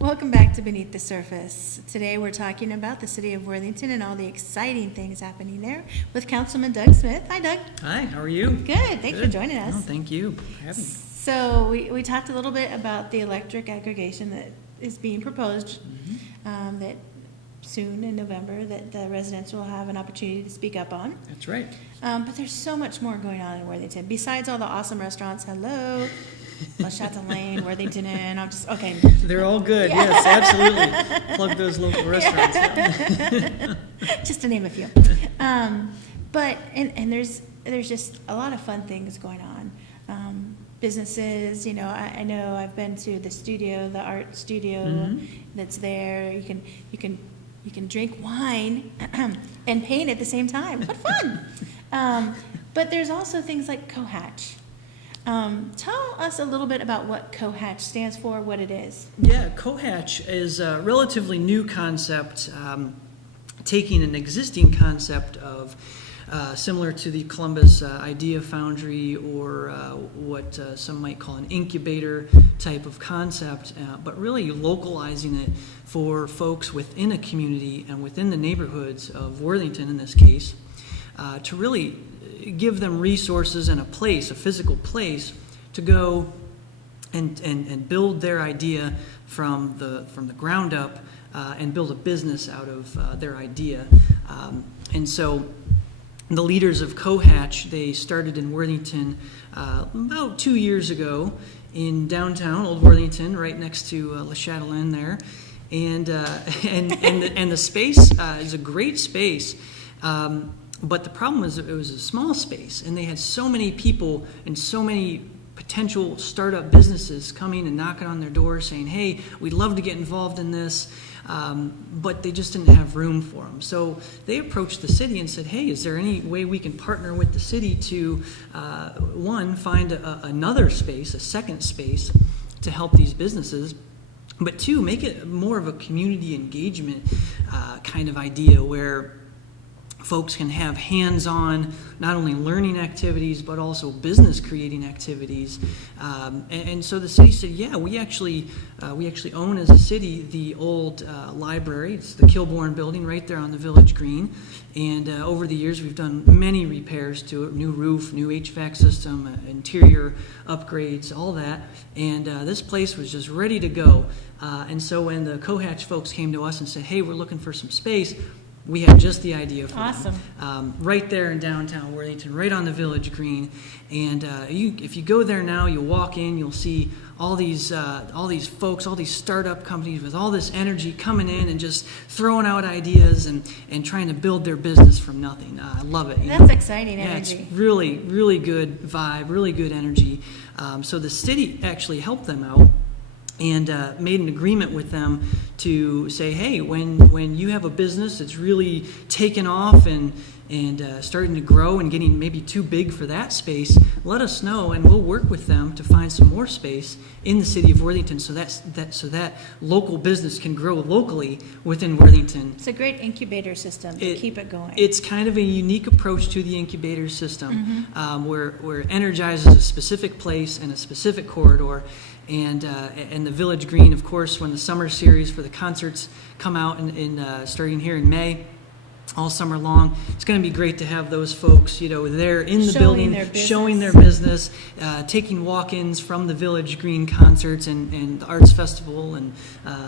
Welcome back to Beneath the Surface. Today we're talking about the city of Worthington and all the exciting things happening there with Councilman Doug Smith. Hi, Doug. Hi, how are you? Good. Thanks for joining us. Oh, thank you for having me. So we talked a little bit about the electric aggregation that is being proposed, that soon in November that the residents will have an opportunity to speak up on. That's right. But there's so much more going on in Worthington. Besides all the awesome restaurants, hello, La Chatelaine, Worthington Inn, okay. They're all good, yes, absolutely. Plug those local restaurants. Yeah. Just to name a few. But there's just a lot of fun things going on. Businesses, I know I've been to the studio, the art studio that's there. You can drink wine and paint at the same time. What fun! But there's also things like Cohatch. Tell us a little bit about what Cohatch stands for, what it is. Yeah, Cohatch is a relatively new concept, taking an existing concept of similar to the Columbus Idea Foundry or what some might call an incubator type of concept, but really localizing it for folks within a community and within the neighborhoods of Worthington in this case, to really give them resources and a physical place to go and build their idea from the ground up and build a business out of their idea. And so the leaders of Cohatch, they started in Worthington about 2 years ago in downtown Old Worthington, right next to La Chatelaine there, and the space is a great space. But the problem was it was a small space, and they had so many people and so many potential startup businesses coming and knocking on their door saying, hey, we'd love to get involved in this, but they just didn't have room for them. So they approached the city and said, hey, is there any way we can partner with the city to, one, find another space, a second space, to help these businesses, but two, make it more of a community engagement kind of idea where folks can have hands-on, not only learning activities, but also business creating activities. And so the city said, yeah, we actually own as a city the old library. It's the Kilbourne building right there on the Village Green. And over the years, we've done many repairs to it, new roof, new HVAC system, interior upgrades, all that. And this place was just ready to go. And so when the Cohatch folks came to us and said, hey, we're looking for some space, we had just the idea for them. Right there in downtown Worthington, right on the Village Green. And if you go there now, you'll walk in, you'll see all these folks, all these startup companies with all this energy coming in and just throwing out ideas and trying to build their business from nothing. I love it. That's exciting energy. Yeah, it's really, really good vibe, really good energy. So the city actually helped them out and made an agreement with them to say, hey, when you have a business that's really taken off and starting to grow and getting maybe too big for that space, let us know and we'll work with them to find some more space in the city of Worthington so that local business can grow locally within Worthington. It's a great incubator system to keep it going. It's kind of a unique approach to the incubator system where it energizes a specific place and a specific corridor. And the Village Green, of course, when the summer series for the concerts come out starting here in May, all summer long, it's going to be great to have those folks, there in the building, showing their business, taking walk-ins from the Village Green concerts and the Arts Festival and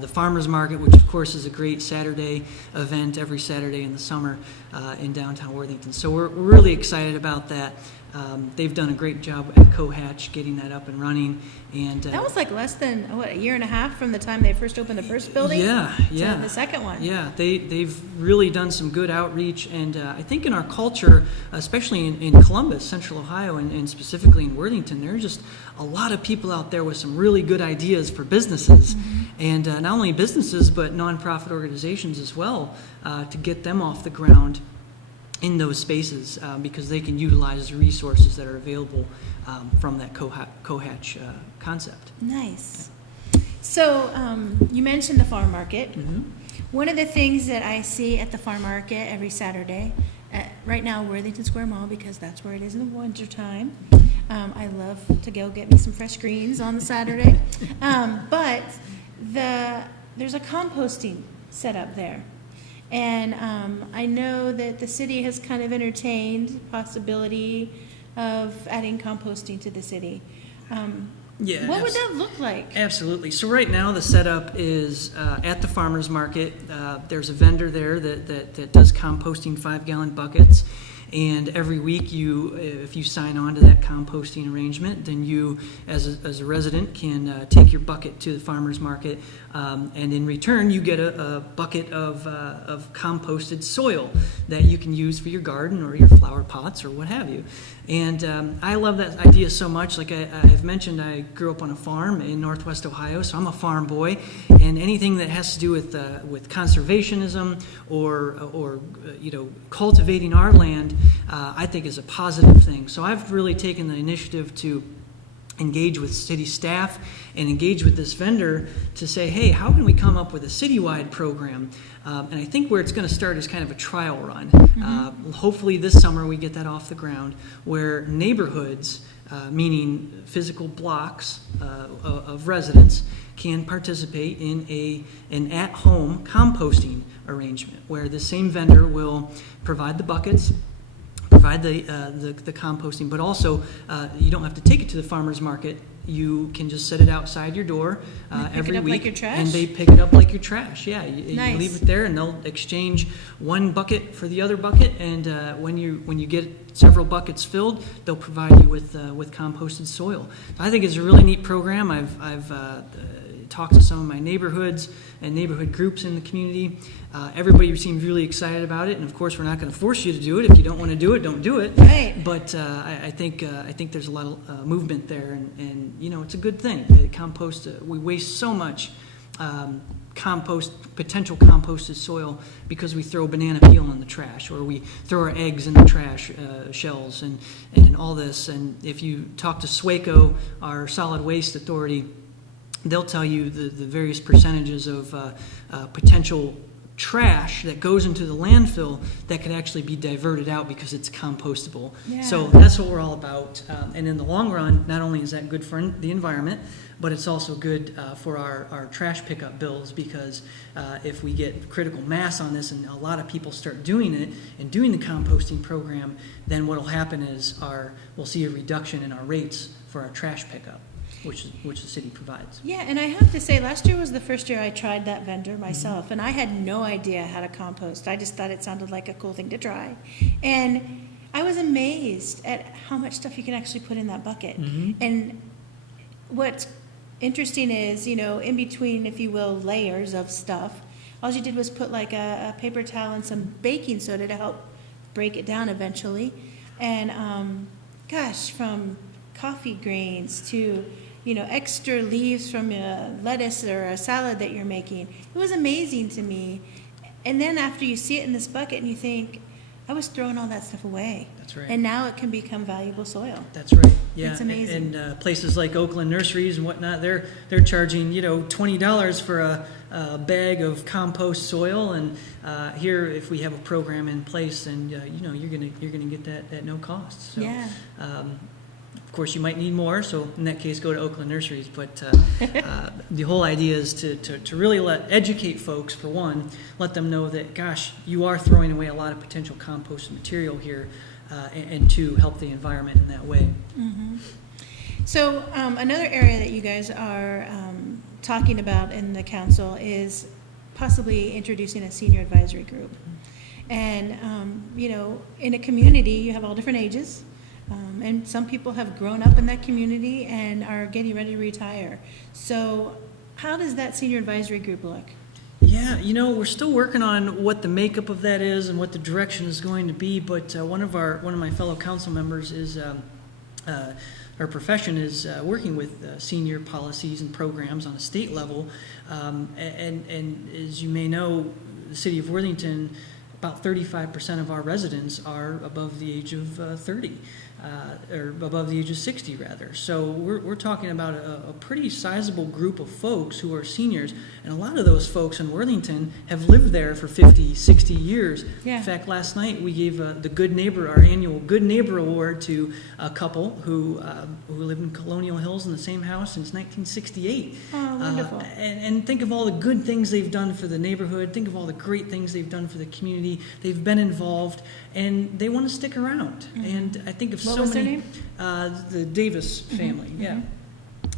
the Farmers Market, which of course is a great Saturday event every Saturday in the summer in downtown Worthington. So we're really excited about that. They've done a great job at Cohatch getting that up and running. And that was like less than a year and a half from the time they first opened the first building to the second one. Yeah, they've really done some good outreach. And I think in our culture, especially in Columbus, Central Ohio, and specifically in Worthington, there are just a lot of people out there with some really good ideas for businesses. And not only businesses, but nonprofit organizations as well, to get them off the ground in those spaces because they can utilize the resources that are available from that Cohatch concept. Nice. So you mentioned the farm market. One of the things that I see at the farm market every Saturday, right now Worthington Square Mall, because that's where it is in the winter time. I love to go get me some fresh greens on the Saturday. But there's a composting set up there. And I know that the city has kind of entertained possibility of adding composting to the city. Yeah, What would that look like? Absolutely. So right now the setup is at the farmer's market. There's a vendor there that does composting 5-gallon buckets. And every week, if you sign on to that composting arrangement, then you, as a resident, can take your bucket to the farmer's market, and in return, you get a bucket of composted soil that you can use for your garden or your flower pots or what have you. And I love that idea so much. Like I've mentioned, I grew up on a farm in Northwest Ohio, so I'm a farm boy. And anything that has to do with conservationism or cultivating our land, I think is a positive thing. So I've really taken the initiative to engage with city staff and engage with this vendor to say, hey, how can we come up with a citywide program? And I think where it's going to start is kind of a trial run. Hopefully this summer we get that off the ground, where neighborhoods, meaning physical blocks of residents, can participate in an at-home composting arrangement, where the same vendor will provide the buckets, provide the composting, but also you don't have to take it to the farmer's market. You can just set it outside your door every week, like your trash? and they pick it up like your trash. Yeah, Nice. you leave it there, and they'll exchange one bucket for the other bucket. And when you get several buckets filled, they'll provide you with composted soil. I think it's a really neat program. I've talked to some of my neighborhoods and neighborhood groups in the community. Everybody seems really excited about it, and of course, we're not going to force you to do it. If you don't want to do it, don't do it. Right. But I think there's a lot of movement there, and it's a good thing. Compost. We waste so much potential composted soil because we throw banana peel in the trash, or we throw our eggs in the trash shells, and all this. And if you talk to SWACO, our solid waste authority, they'll tell you the various percentages of potential trash that goes into the landfill that could actually be diverted out because it's compostable. Yeah. So that's what we're all about. And in the long run, not only is that good for the environment, but it's also good for our trash pickup bills, because if we get critical mass on this and a lot of people start doing it and doing the composting program, then what will happen is we'll see a reduction in our rates for our trash pickup, which the city provides. Yeah, and I have to say, last year was the first year I tried that vendor myself, and I had no idea how to compost. I just thought it sounded like a cool thing to try. And I was amazed at how much stuff you can actually put in that bucket. And what's interesting is, in between, if you will, layers of stuff, all you did was put like a paper towel and some baking soda to help break it down eventually. And from coffee grains to extra leaves from a lettuce or a salad that you're making. It was amazing to me. And then after you see it in this bucket and you think, I was throwing all that stuff away. That's right. And now it can become valuable soil. That's right. Yeah. It's amazing. And places like Oakland Nurseries and whatnot, they're charging $20 for a bag of compost soil. And here, if we have a program in place, then you're gonna get that at no cost. So, Yeah. of course, you might need more, so in that case, go to Oakland Nurseries. But the whole idea is to really educate folks, for one, let them know that, gosh, you are throwing away a lot of potential composted material here, and to help the environment in that way. So another area that you guys are talking about in the council is possibly introducing a senior advisory group. And, in a community, you have all different ages. And some people have grown up in that community and are getting ready to retire. So how does that senior advisory group look? Yeah, we're still working on what the makeup of that is and what the direction is going to be. But one of my fellow council members is our profession is working with senior policies and programs on a state level. And as you may know, the city of Worthington, about 35% of our residents are above the age of 30. or above the age of 60 rather. So we're talking about a pretty sizable group of folks who are seniors, and a lot of those folks in Worthington have lived there for 50, 60 years. Yeah. In fact, last night we gave the Good Neighbor, our annual Good Neighbor Award, to a couple who live in Colonial Hills in the same house since 1968. Oh, wonderful. And think of all the good things they've done for the neighborhood. Think of all the great things they've done for the community. They've been involved, and they want to stick around. And I think of What so was their many. name? The Davis family, yeah.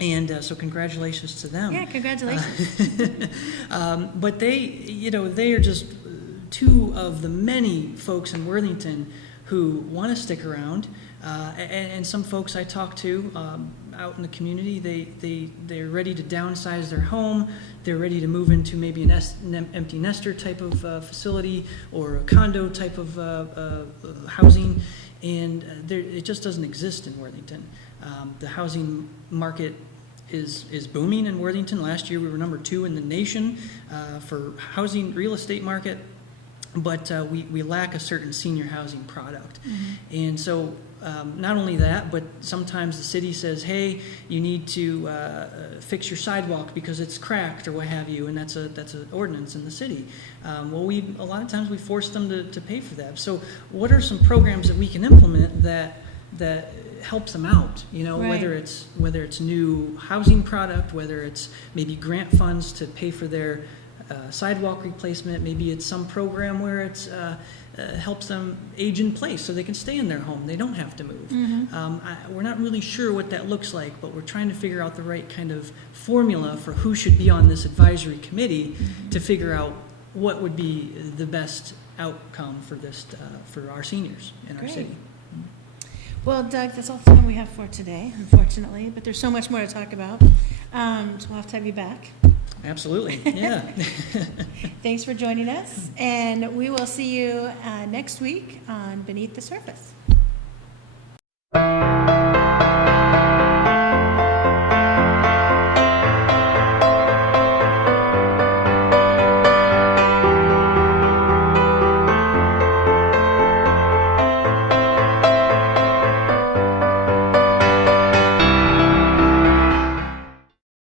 And so congratulations to them. Yeah, congratulations. But they are just two of the many folks in Worthington who want to stick around. And some folks I talk to out in the community, they're ready to downsize their home. They're ready to move into maybe an empty nester type of facility or a condo type of housing. And it just doesn't exist in Worthington. The housing market is booming in Worthington. Last year we were number 2 in the nation for housing real estate market, but we lack a certain senior housing product. And so not only that, but sometimes the city says, hey, you need to fix your sidewalk because it's cracked or what have you, and that's an ordinance in the city. Well, a lot of times we force them to pay for that. So what are some programs that we can implement that helps them out, Right. whether it's new housing product, whether it's maybe grant funds to pay for their sidewalk replacement, maybe it's some program where it's helps them age in place so they can stay in their home, they don't have to move. We're not really sure what that looks like, but we're trying to figure out the right kind of formula for who should be on this advisory committee to figure out what would be the best outcome for this for our seniors in our Great. city. Well, Doug, that's all the time we have for today, unfortunately, but there's so much more to talk about. So we'll have to have you back. Absolutely, yeah. Thanks for joining us, and we will see you next week on Beneath the Surface.